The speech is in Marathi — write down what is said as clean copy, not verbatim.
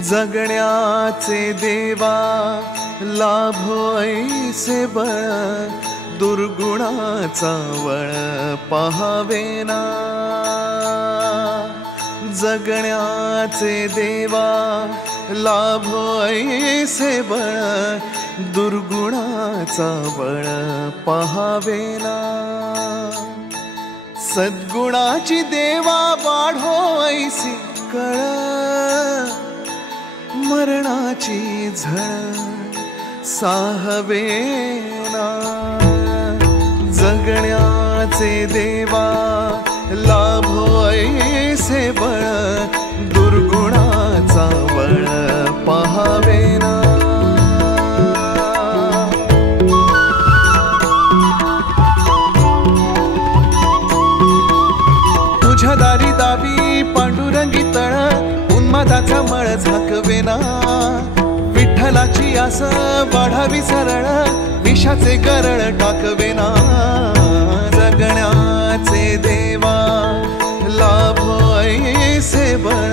जगण्याचे देवा लाभो ऐसे बळ, दुर्गुणाचा वळ पाहावेना। जगण्याचे देवा लाभो ऐसे बळ, दुर्गुणाचा बळ पाहावेना। सद्गुणाची देवा वाढो ऐसी कळ, मरणाची झळ साहवेना। जगण्याचे देवा लाभो ऐसे बळ, दुर्गुणाचा बळ पाहावेना। तुझ्या दारी दावी पांडुरंगी तळ, उन्मादाचा मळ झाकवेना। विठ्ठलाची आस वाढावी सरळ, विषाचे गरळ टाकवेना। जगण्याचे देवा लाभो ऐसे बळ,